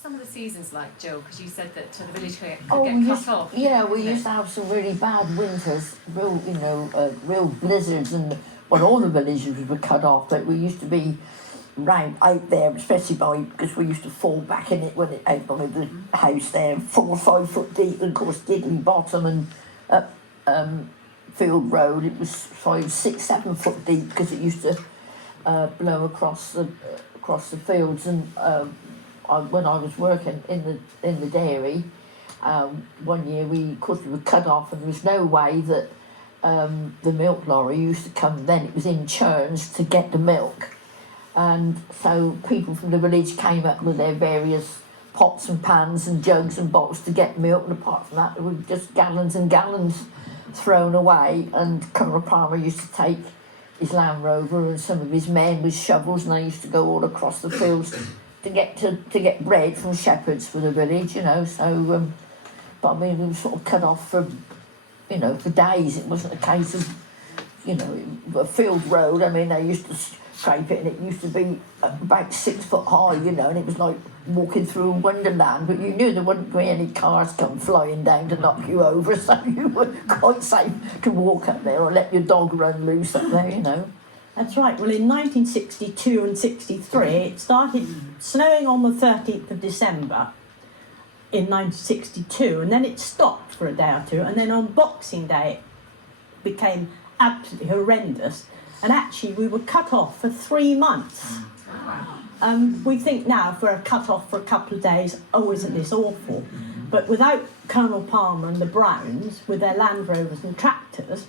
some of the seasons like, Jill? Because you said that the village could get cut off. Yeah, we used to have some really bad winters, real blizzards, and all the villages were cut off. But we used to be round out there, especially because we used to fall back in it when it out by the house there, 4 or 5 foot deep, and of course Giggly Bottom and up Field Road, it was 5, 6, 7 foot deep because it used to blow across the fields. And when I was working in the dairy, one year we were cut off, and there was no way that the milk lorry used to come. Then it was in churns to get the milk, and so people from the village came up with their various pots and pans and jugs and bottles to get milk, and apart from that there were just gallons and gallons thrown away. And Colonel Palmer used to take his Land Rover and some of his men with shovels, and they used to go all across the fields to get bread from shepherds for the village, so but I mean we were sort of cut off for days. It wasn't a case of a field road. I mean, they used to scrape it, and it used to be about 6 foot high, and it was like walking through a wonderland, but you knew there wouldn't be any cars come flying down to knock you over, so you were quite safe to walk up there or let your dog run loose up there. That's right. Well, in 1962 and 63, it started snowing on the 13th of December in 1962, and then it stopped for a day or two, and then on Boxing Day it became absolutely horrendous, and actually we were cut off for 3 months. We think now if we're cut off for a couple of days, oh, isn't this awful? But without Colonel Palmer and the Browns, with their Land Rovers and tractors,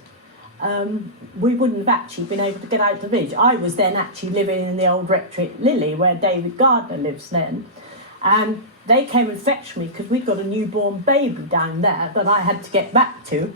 we wouldn't have actually been able to get out of the village. I was then actually living in the old rectory at Lily, where David Gardner lives then, and they came and fetched me because we'd got a newborn baby down there that I had to get back to,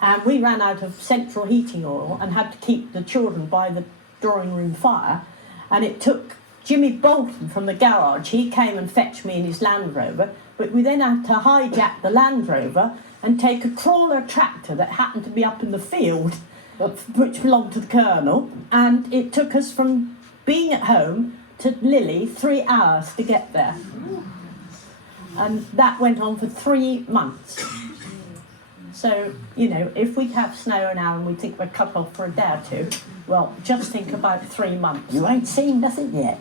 and we ran out of central heating oil and had to keep the children by the drawing room fire, and it took Jimmy Bolton from the garage. He came and fetched me in his Land Rover, but we then had to hijack the Land Rover and take a trawler tractor that happened to be up in the field, which belonged to the Colonel, and it took us from being at home to Lily 3 hours to get there. And that went on for 3 months. So, if we have snow now and we think we're cut off for a day or two, well, just think about 3 months. You ain't seen nothing yet.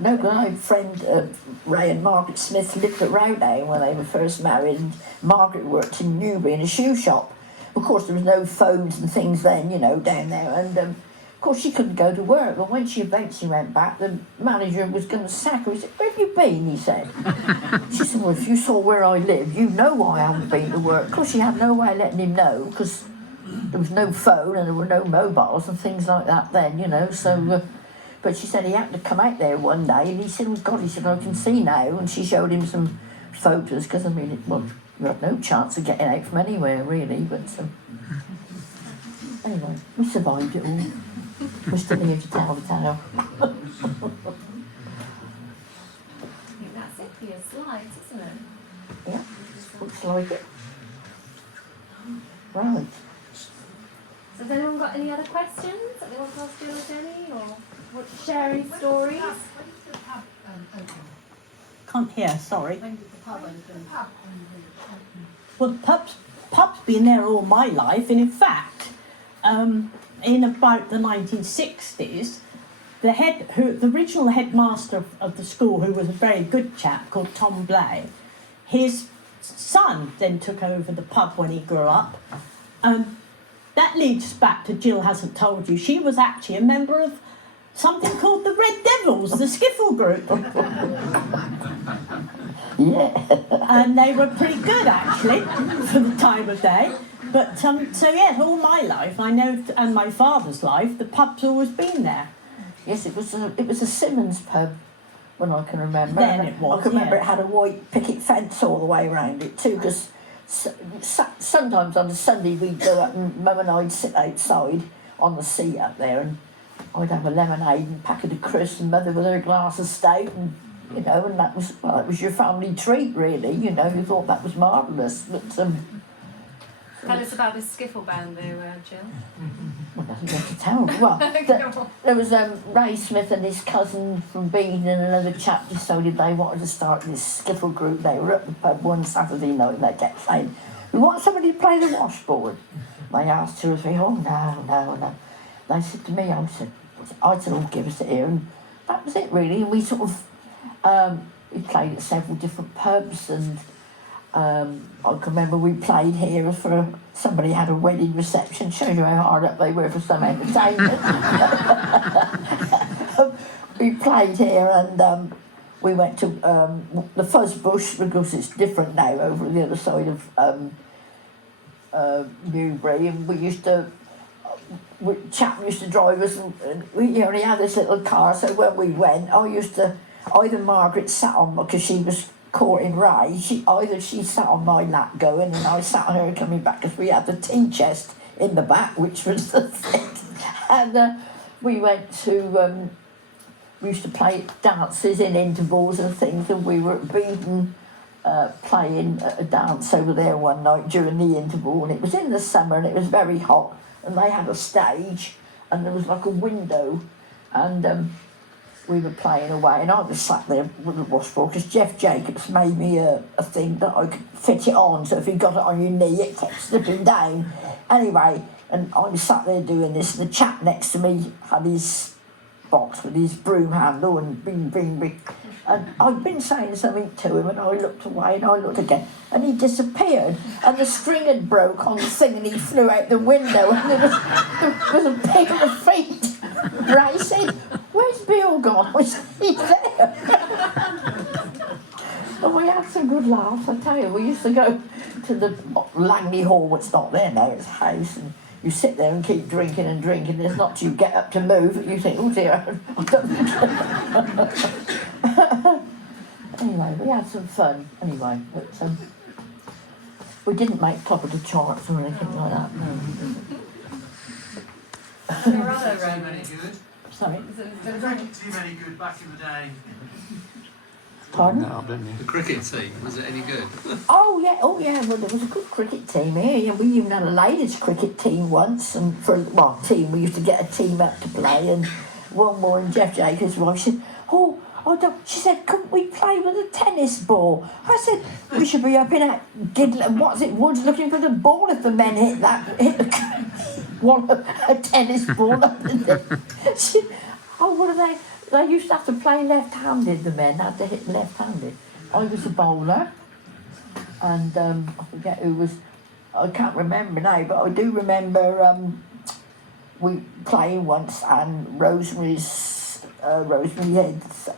No, but I had a friend, Ray and Margaret Smith, lived at Rowdown when they were first married, and Margaret worked in Newbury in a shoe shop. Of course, there was no phones and things then, down there, and of course she couldn't go to work. But when she eventually went back, the manager was going to sack her. He said, "Where have you been?" he said. She said, "Well, if you saw where I live, you know I haven't been to work." Of course, she had no way of letting him know, because there was no phone and there were no mobiles and things like that then, so... but she said he happened to come out there one day, and he said, "Oh God," he said, "I can see now." And she showed him some photos, because, you had no chance of getting out from anywhere, really. But anyway, we survived it all. We're still here to tell the tale. I think that's it for your slides, isn't it? Yeah, looks like it. Right. So has anyone got any other questions that they want to ask Jill or Jenny, or share any stories? When did the pub open? Can't hear, sorry. When did the pub open? Well, the pub's been there all my life, and in fact, in about the 1960s, the original headmaster of the school, who was a very good chap called Tom Blay, his son then took over the pub when he grew up. That leads back to Jill Hasn't Told You. She was actually a member of something called the Red Devils, the skiffle group. Yeah. And they were pretty good, actually, for the time of day. But, so yeah, all my life, I know, and my father's life, the pub's always been there. Yes, it was a Simmons pub, when I can remember. Then it was, I can remember yeah. It had a white picket fence all the way around it too, because sometimes on a Sunday we'd go up and Mum and I'd sit outside on the seat up there, and I'd have a lemonade and packet of crisps, and Mother with her glass of stout, and and that was your family treat, really. You thought that was marvellous. But tell us about the skiffle band, though, Jill. Well, that's don't know what to tell you. Well, there was Ray Smith and his cousin from Bean and another chap decided they wanted to start this skiffle group. They were at the pub one Saturday night and they kept saying, "We want somebody to play the washboard." They asked 2 or 3, "Oh, no. They said to me, I said, "Oh, give us it here." And that was it really. And we sort of, we played at several different pubs and I can remember we played here for somebody had a wedding reception. Shows you how hard up they were for some entertainment. We played here and we went to the Fuzz Bush because it's different now over the other side of Newbury, and we used to. Chap used to drive us, and we only had this little car. So when we went, I used to either Margaret sat on because she was courting Ray. She sat on my lap going, and I sat on her coming back because we had the tea chest in the back, which was the thing. And we went to. We used to play dances in intervals and things, and we were at Beaton playing a dance over there one night during the interval, and it was in the summer and it was very hot, and they had a stage and there was like a window, and we were playing away, and I was sat there with the washboard because Jeff Jacobs made me a thing that I could fit it on, so if you got it on your knee it kept slipping down. Anyway, and I was sat there doing this, and the chap next to me had his box with his broom handle and bing. And I'd been saying something to him, and I looked away and I looked again, and he disappeared, and the string had broke on the thing and he flew out the window, and there was a pair of feet. Ray said, "Where's Bill gone?" I said, "He's there." And we had some good laughs, I tell you. We used to go to the Langley Hall, it's not there now, it's a house, and you sit there and keep drinking and drinking. It's not till you get up to move, you think, "Oh dear." Anyway, we had some fun. Anyway, but we didn't make top of the charts or anything like that. No. Your other Too many good. Sorry. There weren't too many good back in the day. Pardon? No, didn't you? The cricket team, was it any good? Oh yeah. Well, there was a good cricket team here. Yeah, we even had a ladies' cricket team once, and we used to get a team up to play. And one morning, Jeff Jacobs' wife said, "Oh, she said, couldn't we play with a tennis ball?" I said, "We should be up in a woods looking for the ball if the men hit a tennis ball up in there." She, what are they? They used to have to play left-handed, the men had to hit left-handed. I was a bowler, and I forget who was, I can't remember now, but I do remember we playing once, and Rosemary Head's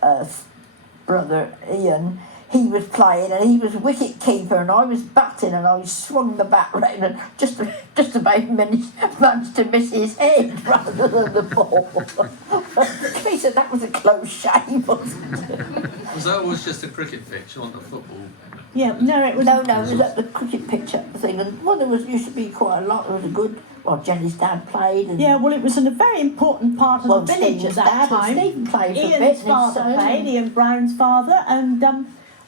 brother Ian, he was playing and he was wicket keeper and I was batting, and I swung the bat round and just about managed to miss his head rather than the ball. He said that was a close shave, wasn't it? Was that always just a cricket pitch, not a football? Yeah, no, it was. No, it was at the cricket pitch up the thing, and there used to be quite a lot. There was a good. Well, Jenny's dad played. And, Yeah, well, it was in a very important part of the village at that time. Stephen played for a bit. Ian's father played, Ian Brown's father, and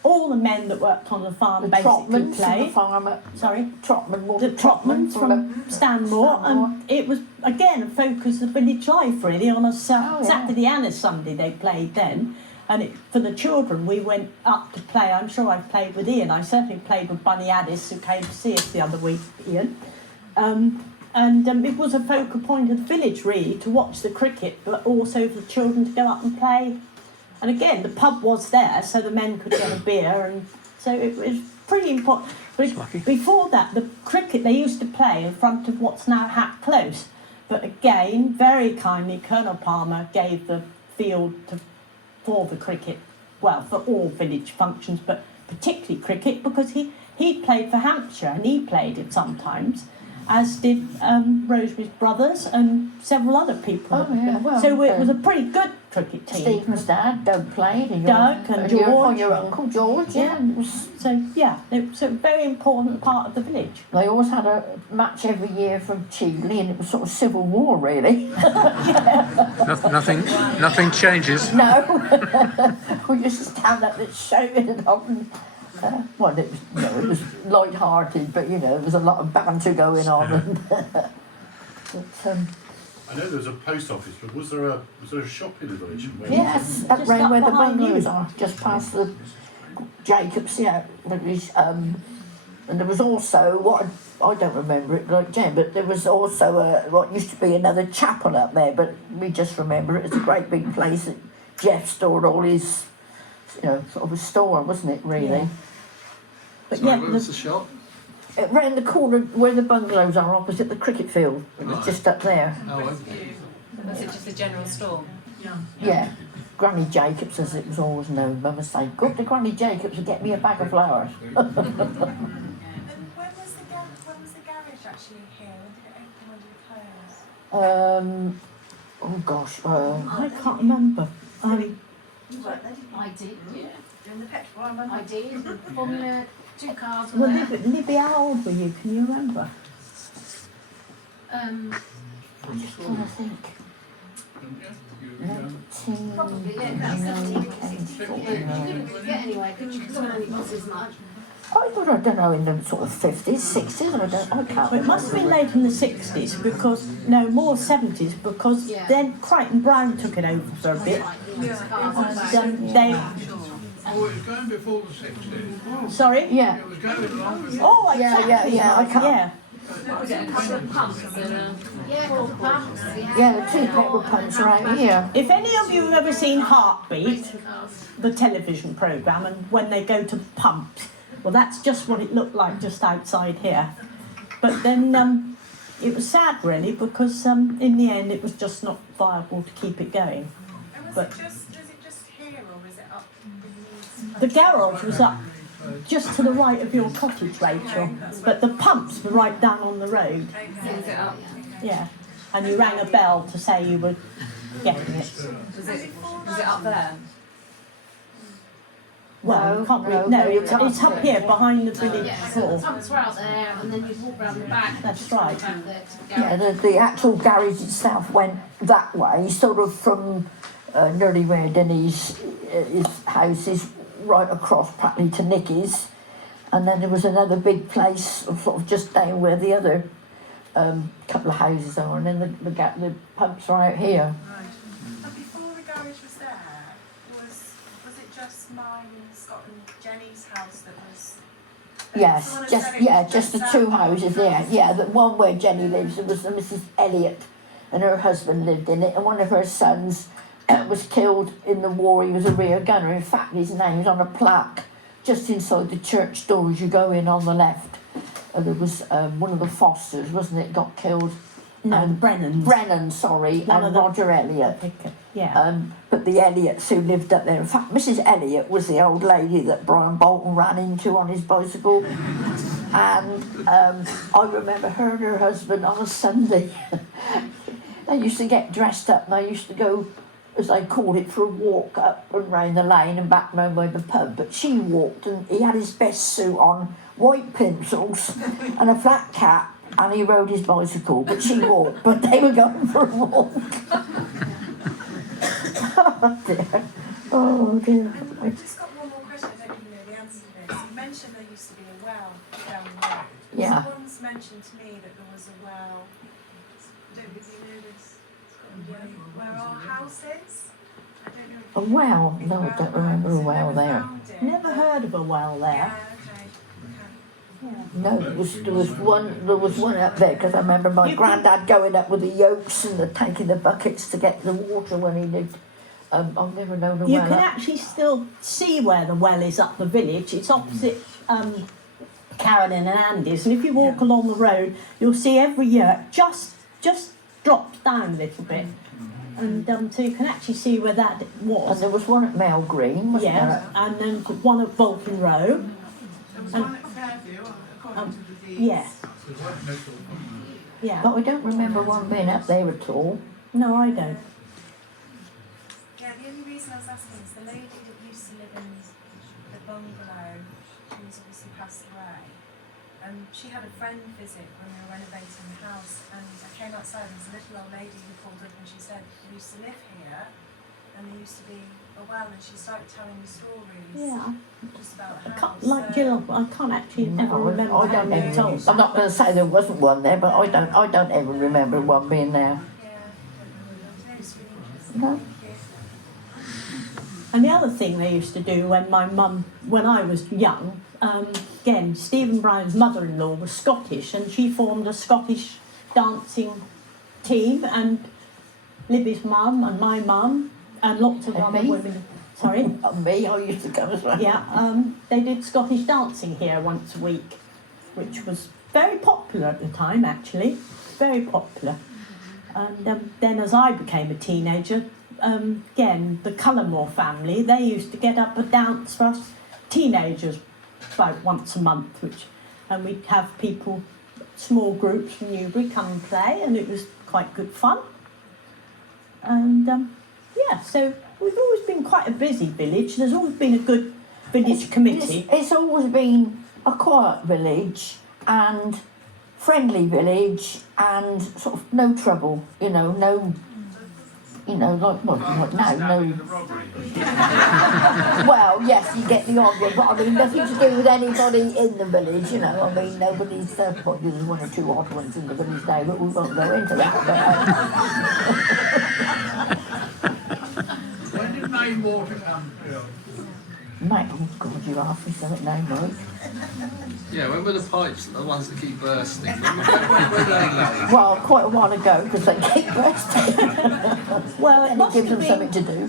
all the men that worked on the farm the basically Trotmans played. the farmer. Sorry? Trotman. The Trotmans from Stanmore, and it was, again, a focus of village life, really. On a Saturday and a Sunday they played then. And for the children, we went up to play. I'm sure I played with Ian. I certainly played with Bunny Addis, who came to see us the other week, Ian. And it was a focal point of the village, really, to watch the cricket, but also for the children to go up and play. And again, the pub was there, so the men could get a beer, and so it was pretty important. But before that, the cricket, they used to play in front of what's now Hat Close. But again, very kindly, Colonel Palmer gave the field for the cricket, well, for all village functions, but particularly cricket, because he played for Hampshire, and he played it sometimes, as did Rosemary's brothers and several other people. Oh, yeah, well, so it was a pretty good cricket team. Stephen's dad, Doug played, and Doug and George. your uncle George, yeah. So yeah, it was a very important part of the village. They always had a match every year from Cheveley, and it was sort of civil war, really. Nothing changes. No, we used to stand up and shout it up, and well, it was light-hearted, but there was a lot of banter going on. And, but, I know there was a post office, but was there a shop in the village? Where Yes, up Just round up where the behind bungalows you. are, just past the Jacobs, yeah. There is, and there was also, what I don't remember it like Jen, but there was also what used to be another chapel up there, but we just remember it as a great big place that Jeff stored all his, sort of a store, wasn't it, really? Yeah. But Sorry, yeah, where was the shop? Round the corner where the bungalows are, opposite the cricket field. It was Right. just up there. Oh, okay. Was it just a general store? Yeah. Granny Jacobs, as it was always known. Mum would say, go up to Granny Jacobs and get me a bag of flowers. And when was the garage actually here? When did it open? When did it close? Oh gosh, I can't remember. You weren't there, did you? I did, yeah. Doing the petrol, I remember. I did. Formula 2 cars were Well, there. Libby, how old were you? Can you remember? I'm just trying to think. Probably, yeah, about 17, 16. You couldn't get anywhere, could you? Because there weren't any buses much. I thought, I don't know, in the sort of 50s, 60s, I can't Well, it must have been late in the 60s because, no, more 70s because Yeah. then Crichton Brown took it over for a bit. And they, Oh, it was going before the 60s. sorry? Yeah, It was going long. Oh, Yeah, exactly. yeah, I can't- Yeah. Was it a couple of pumps and yeah, a couple of pumps, yeah, the two petrol pumps right here. If any of you have ever seen Heartbeat, the television programme, and when they go to the pumps, well, that's just what it looked like just outside here. But then it was sad, really, because in the end it was just not viable to keep it going. And was But- it just here or was it up in Leeds? The garage was up just to the right of your cottage, Rachel, but the pumps were right down on the road. Sends it up. Yeah, and you rang a bell to say you were getting it. Was it up there? Well, No, you can't no, really, no, no, you it's, can't. it's up here behind the village Yeah, so the hall. pumps were out there and then you'd walk round the back. That's right. Back there to the Yeah, garage. the actual garage itself went that way, sort of from nearly where Denny's his house is, right across practically to Nicky's, and then there was another big place sort of just down where the other couple of houses are, and then the pumps are out here. And before the garage was there, was it just mine in Scotland, Jenny's house that was? Yes, Someone had just said it yeah, was just the that two one houses there. Yeah, the one where Jenny lives, there was a Mrs. Elliott, and her husband lived in it, and one of her sons was killed in the war. He was a rear gunner. In fact, his name's on a plaque just inside the church door as you go in on the left. There was one of the Fosters, wasn't it, got killed? No, the Brennans. Brennan, sorry, One and of the- Roger Elliott. Yeah. But the Elliots who lived up there, in fact, Mrs. Elliott was the old lady that Brian Bolton ran into on his bicycle. And I remember her and her husband on a Sunday. They used to get dressed up and they used to go, as they called it, for a walk up and round the lane and back round by the pub. But she walked and he had his best suit on, white pincers and a flat cap, and he rode his bicycle, but she walked, but they were going for a walk. Oh dear. Oh dear. I've just got one more question, I don't even know the answer to this. You mentioned there used to be a well down the road. Yeah. Someone's mentioned to me that there was a well, I don't know if you know this, where our house is. I don't know. A well? No, I don't remember a well there. Never heard of a well there. Yeah, okay. No, there was one up there because I remember my You granddad going up with the yokes and taking the buckets to get the water when he lived. I've never known a You well can up. actually still see where the well is up the village. It's opposite Carolyn and Andy's, and if you walk along the road, you'll see every year just drops down a little bit, and so you can actually see where that And was. there was one at Mel Green, wasn't Yeah, and then one at Bolton Row. There was And- one at Fairview, according to the deeds. Yeah, yeah. But I don't remember one being up there at all. No, I don't. Yeah, the only reason I was asking is the lady that used to live in the bungalow, who's obviously passed away, and she had a friend visit when we were renovating the house, and I came outside and there's a little old lady who called up and she said, we used to live here, and there used to be a well, and she started telling me stories Yeah, just about the I house. can't, like so- Gill, I can't actually ever remember I don't having been told. I'm not going to say there wasn't one there, but I don't ever remember one being there. Yeah. No. And the other thing they used to do when I was young, again, Stephen Brown's mother-in-law was Scottish, and she formed a Scottish dancing team, and Libby's mum and my mum and lots of And other me. women. Sorry? Me, I used to come as well. Yeah, they did Scottish dancing here once a week, which was very popular at the time, actually, very popular. And then as I became a teenager, again, the Cullimore family, they used to get up a dance for us teenagers about once a month, and we'd have people, small groups from Newbury come and play, and it was quite good fun. And yeah, so we've always been quite a busy village. There's always been a good village committee. It's always been a quiet village and friendly village and sort of no trouble, like now, no. Well, yes, you get the odd one, but I mean, nothing to do with anybody in the village, I mean, nobody's, well, there's one or two odd ones in the village now, but we won't go into that. When did main water come, Jill? Mate, oh God, you asked me something now, Mike. Yeah, when were the pipes, the ones that keep bursting? When were they laid? Well, quite a while ago, because they keep bursting. Well, it And it must gives have them been, something to do.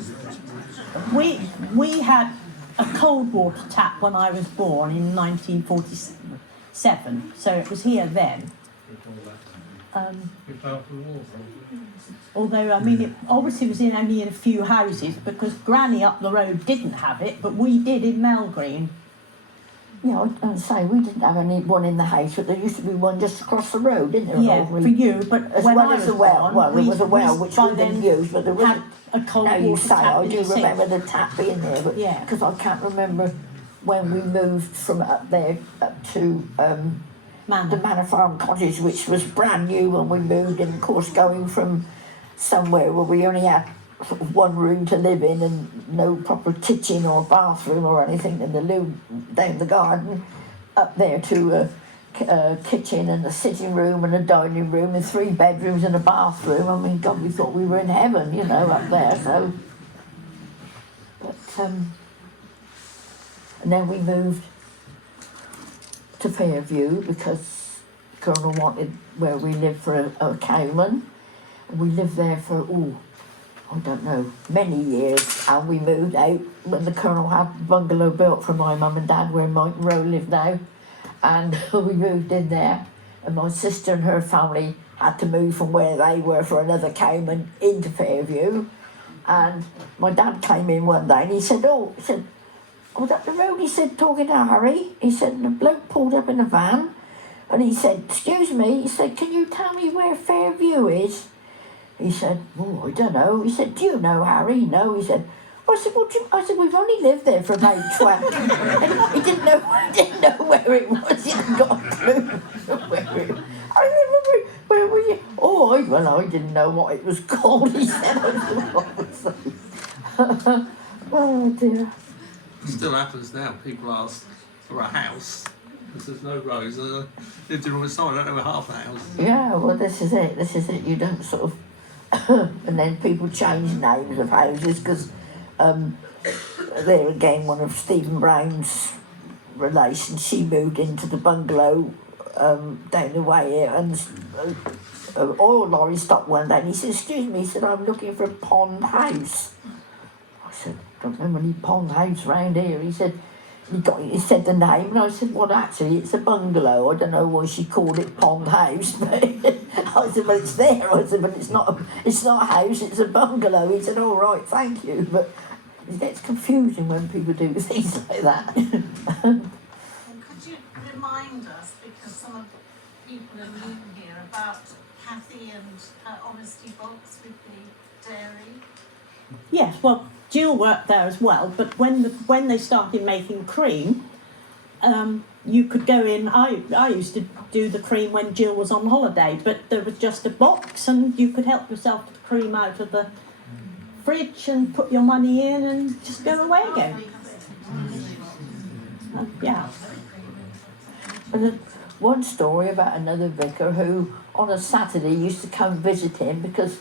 we had a cold water tap when I was born in 1947, so it was here then. Just after the war. Although, I mean, it obviously was only in a few houses, because Granny up the road didn't have it, but we did in Melgreen. Yeah, I'd say we didn't have one in the house, but there used to be one just across the road, didn't there? Yeah, for you, but As when well I as was a well. born, Well, there was a well we which by we didn't then use, but there had wasn't. a cold Now water you say, tap I in do the sink. remember the tap being there, but Yeah. because I can't remember when we moved from up there up to the Manor Farm cottage, which was brand new when we moved, and of course going from somewhere where we only had sort of one room to live in and no proper kitchen or bathroom or anything in the loo down the garden, up there to a kitchen and a sitting room and a dining room and 3 bedrooms and a bathroom. I mean, God, we thought we were in heaven, up there. So, but and then we moved to Fairview because Colonel wanted where we lived for a cowman. And we lived there for I don't know, many years, and we moved out when the Colonel had the bungalow built for my mum and dad where Mike and Roe live now, and we moved in there, and my sister and her family had to move from where they were for another cowman into Fairview, and my dad came in one day and he said, I was up the road, he said, talking to Harry, he said, and the bloke pulled up in a van, and he said, excuse me, he said, can you tell me where Fairview is? He said, oh, I don't know. He said, do you know, Harry? No. He said, I said, I said, we've only lived there for about 12. And he didn't know where it was. He hadn't got a clue where it was. I remember, where were you? Oh, I didn't know what it was called. He said, I don't know what it was. Oh, dear. Still happens now. People ask for a house because there's no roads. Lived in all this time. I don't know half the house. Yeah, well, this is it. You don't sort of... and then people change names of houses because there again, one of Stephen Brown's relations, she moved into the bungalow down the way here, and oil lorry stopped one day and he said, excuse me, he said, I'm looking for a pond house. I said, don't remember any pond house round here. He said, he said the name, and I said, well, actually, it's a bungalow. I don't know why she called it Pond House, but I said, well, it's there. I said, but it's not a house, it's a bungalow. He said, all right, thank you. But it gets confusing when people do things like that. And could you remind us, because some of the people are new here, about Kathy and her honesty box with the dairy? Yes, well, Gill worked there as well, but when they started making cream, you could go in. I used to do the cream when Gill was on holiday, but there was just a box and you could help yourself to the cream out of the fridge and put your money in and just go away again. Yeah. And then one story about another vicar who, on a Saturday, used to come visit him because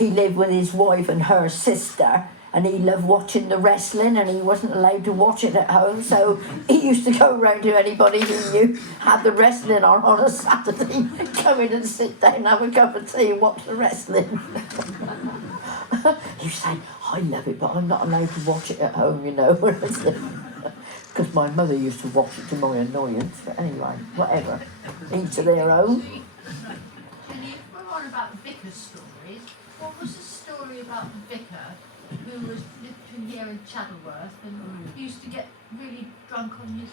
he lived with his wife and her sister, and he loved watching the wrestling, and he wasn't allowed to watch it at home, so he used to go round to anybody he knew had the wrestling on a Saturday, come in and sit down, have a cup of tea and watch the wrestling. He was saying, I love it, but I'm not allowed to watch it at home, you know. Because my mother used to watch it to my annoyance. But anyway, whatever. Each to their own. Jenny, if we're on about vicar stories, what was the story about the vicar who was lived here in Chadderworth and used to get really drunk on his...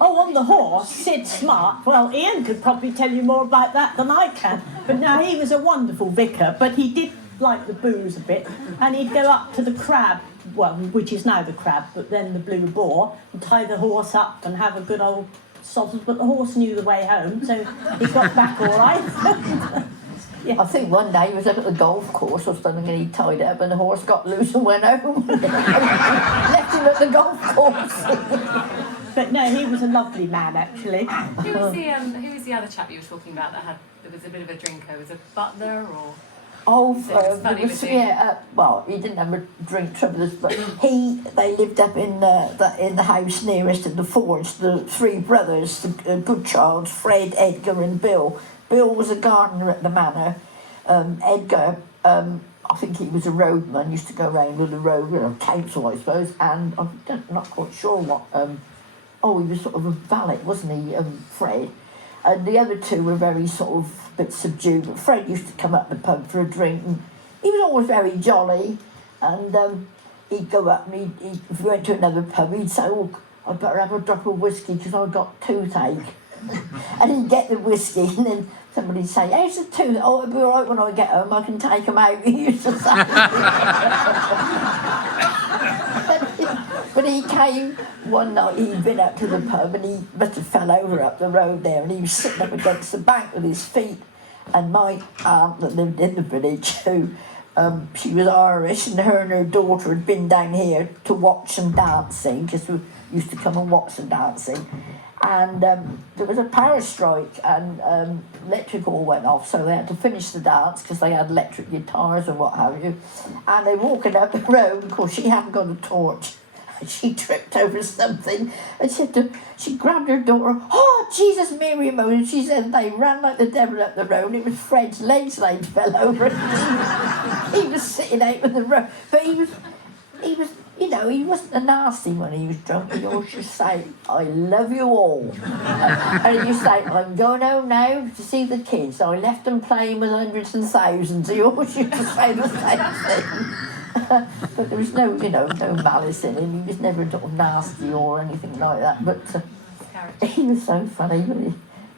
Oh, on the horse, Sid Smart. Well, Ian could probably tell you more about that than I can. But now, he was a wonderful vicar, but he did like the booze a bit, and he'd go up to the Crab, well, which is now the Crab, but then the Blue Boar, and tie the horse up and have a good old sausage, but the horse knew the way home, so he got back all right. Yeah. I think one day he was up at the golf course or something, and he tied it up and the horse got loose and went home. Left him at the golf course. But no, he was a lovely man, actually. Who was the other chap you were talking about that was a bit of a drinker? Was it Butler or? Oh, So it was funny, was he? well, he didn't have a drink trouble, but they lived up in the house nearest to the forge. The three brothers, the Goodchilds, Fred, Edgar, and Bill. Bill was a gardener at the manor. Edgar, I think he was a roadman, used to go around with the road, council, I suppose. And I'm not quite sure what. He was sort of a valet, wasn't he, Fred? And the other two were very sort of a bit subdued. But Fred used to come up the pub for a drink, and he was always very jolly. And he'd go up, and if we went to another pub, he'd say, "Oh, I'd better have a drop of whiskey because I've got toothache." And he'd get the whiskey, and then somebody'd say, "How's the tooth? Oh, it'll be all right when I get home. I can take them out." He used to say. But he came one night, he'd been up to the pub and he must have fell over up the road there, and he was sitting up against the bank with his feet. And my aunt that lived in the village, who she was Irish, and her daughter had been down here to watch some dancing, because we used to come and watch some dancing. And there was a power strike, and electric all went off, so they had to finish the dance because they had electric guitars and what have you. And they're walking up the road, of course she hadn't got a torch. She tripped over something, and she grabbed her daughter. "Oh, Jesus, Mary, Moses!" She said they ran like the devil up the road. It was Fred's legs they'd fell over. He was sitting out on the road, but he was, he wasn't a nasty when he was drunk. He always used to say, "I love you all," and he used to say, "I'm going home now to see the kids. I left them playing with hundreds and thousands." He always used to say the same thing. But there was no malice in him. He was never sort of nasty or anything like that. But he was so funny.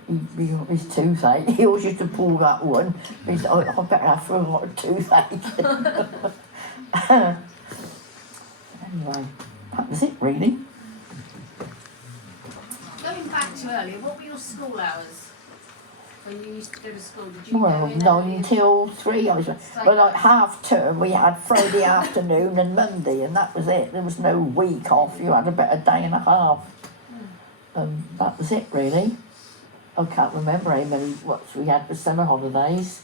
He his toothache. He always used to pull that one. He said, "I better have a lot of toothache." Anyway, that was it really. Going back to earlier, what were your school hours? When you used to go to school, did you Well, go in 9 till 3. Well, like half term, we had Friday afternoon and Monday, and that was it. There was no week off. You had about a day and a half. That was it, really. I can't remember how many what we had for summer holidays.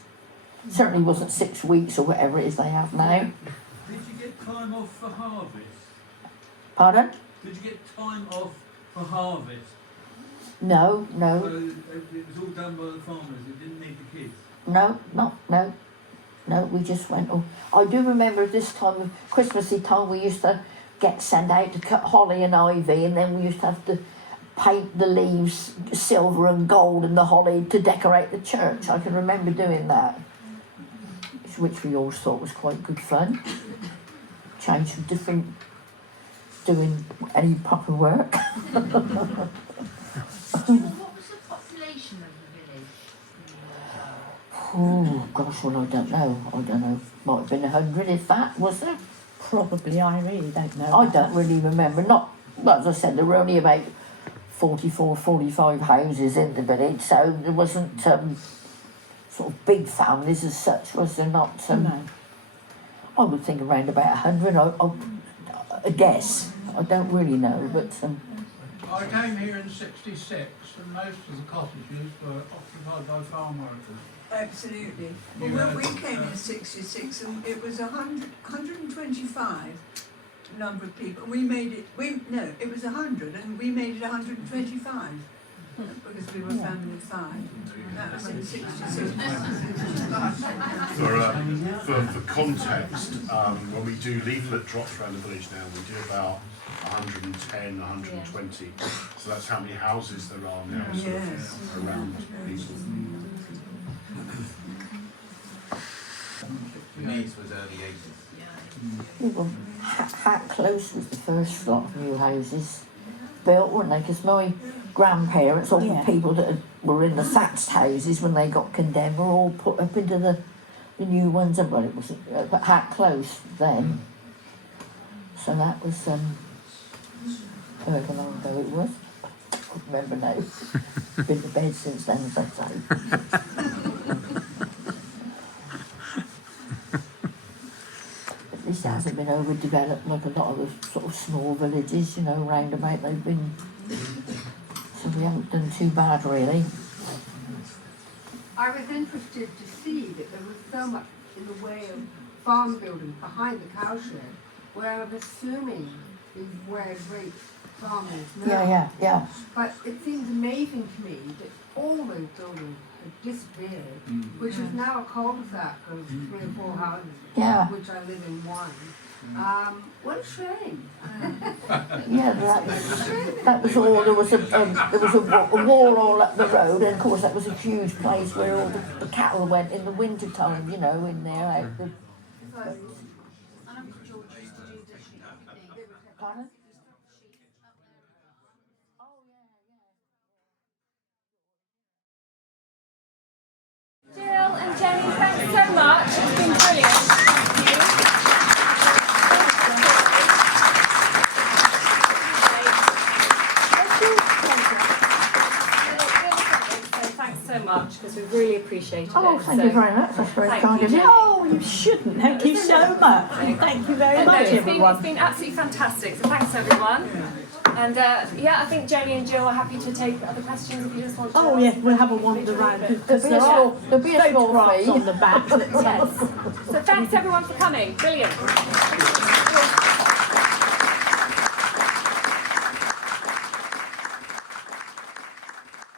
Certainly wasn't 6 weeks or whatever it is they have now. Did you get time off for harvest? Pardon? Did you get time off for harvest? No. So it was all done by the farmers, it didn't need the kids? No, we just went. I do remember this time of Christmassy time we used to get sent out to cut holly and ivy, and then we used to have to paint the leaves silver and gold and the holly to decorate the church. I can remember doing that, which we all thought was quite good fun. Change from different, doing any proper work. What was the population of the village? Oh gosh, well I don't know. Might have been 100 if that, was there? Probably, I really don't know. I don't really remember. Not, well, as I said, there were only about 44, 45 houses in the village, so there wasn't sort of big families as such, was there not? No. I would think around about 100, I guess. I don't really know, but... I came here in '66, and most of the cottages were occupied by farm workers. Absolutely. Well, when we came in '66, and it was 125 number of people, and we made it. It was 100, and we made it 125 because we were a family of 5. That was in '66. For context, when we do leaflet drops around the village now, we do about 110, 120. So that's how many houses there are now sort of around people. Maze was early 80s. Yeah, well, Hat Close was the first lot of new houses built, weren't they? Because my grandparents, all the people that were in the thatched houses when they got condemned, were all put up into the new ones. Well, it was at Hat Close then. So that was however long ago it was. I can't remember now. Been to bed since then, as I say. This hasn't been overdeveloped like a lot of the sort of small villages, you know, round about. They've been, so we haven't done too bad really. I was interested to see that there was so much in the way of farm buildings behind the cowshed, where I'm assuming is where great farm is now. Yeah. But it seems amazing to me that all those buildings have disappeared, which is now a cul-de-sac of 3 or 4 houses, which I live in one. What a shame. Yeah, that was all. There was a wall all up the road, and of course that was a huge place where all the cattle went in the winter time. You know, in there out the. Pardon? Jill and Jenny, thanks so much. It's been brilliant. Thanks so much, because we really appreciated it. Oh, thank you very much. That's very kind of you. Oh, you shouldn't. Thank you so much. Thank you very much, everyone. It's been absolutely fantastic. So thanks, everyone. And I think Jenny and Jill are happy to take other questions if you just want to. Oh yes, we'll have a wander around because There'll be a small photographs fee on the back. Yes. So thanks everyone for coming. Brilliant.